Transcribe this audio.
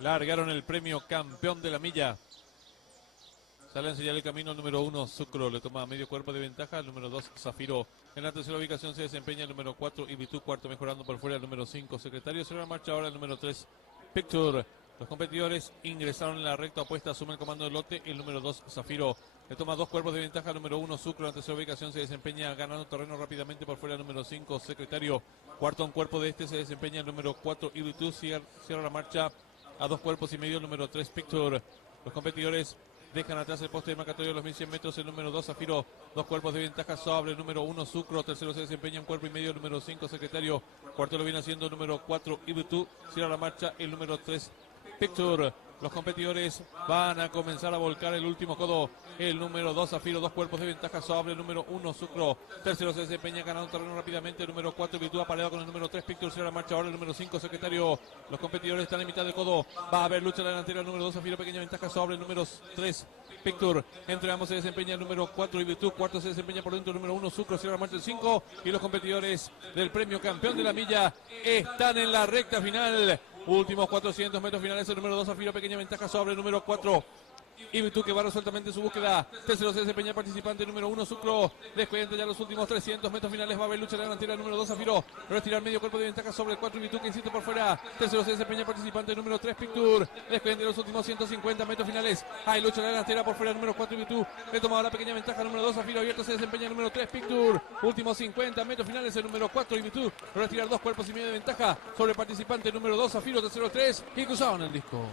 largaron el premio campeón de la milla. Sale a enseñar el camino el número 1, Sucro, le toma medio cuerpo de ventaja, el número 2, Zafiro. En la tercera ubicación se desempeña el número 4, Ibitu, cuarto mejorando por fuera el número 5, Secretario. Cierra la marcha ahora el número 3, Picture. Los competidores ingresaron en la recta opuesta, asume el comando del lote el número 2, Zafiro. Le toma dos cuerpos de ventaja, el número 1, Sucro. En la tercera ubicación se desempeña ganando terreno rápidamente por fuera el número 5, Secretario. Cuarto en cuerpo de este se desempeña el número 4, Ibitu. Cierra la marcha a dos cuerpos y medio el número 3, Picture. Los competidores dejan atrás el poste de marcatorio de los 1100 metros, el número 2, Zafiro. Dos cuerpos de ventaja sobre el número 1, Sucro. Tercero se desempeña un cuerpo y medio el número 5, Secretario. Cuarto lo viene haciendo el número 4, Ibitu. Cierra la marcha el número 3, Picture. Los competidores van a comenzar a volcar el último codo. El número 2, Zafiro, dos cuerpos de ventaja sobre el número 1, Sucro. Tercero se desempeña ganando terreno rápidamente. El número 4, Virtud, apareado con el número 3, Picture. Cierra la marcha ahora el número 5, Secretario. Los competidores están en mitad de codo. Va a haber lucha en la delantera. El número 2, Zafiro, pequeña ventaja sobre el número 3, Picture. Entre ambos se desempeña el número 4 y Virtud. Cuarto se desempeña por dentro el número 1, Sucro. Cierra la marcha el 5. Y los competidores del premio campeón de la milla están en la recta final. Últimos 400 metros finales, el número 2, Zafiro, pequeña ventaja sobre el número 4. Ibitu, que va resueltamente en su búsqueda. Tercero se desempeña participante número 1, Sucro. Descuenta ya los últimos 300 metros finales. Va a haber lucha en la delantera. El número 2, Zafiro. Retirar medio cuerpo de ventaja sobre el 4, Ibitu, que insiste por fuera. Tercero se desempeña participante número 3, Picture. Descuenta los últimos 150 metros finales. Hay lucha en la delantera por fuera el número 4, Ibitu. Le tomaba la pequeña ventaja número 2, Zafiro. Abierto se desempeña el número 3, Picture. Últimos 50 metros finales. El número 4, Ibitu. Retirar dos cuerpos y medio de ventaja sobre el participante número 2, Zafiro. Tercero 3. Y cruzaban el disco.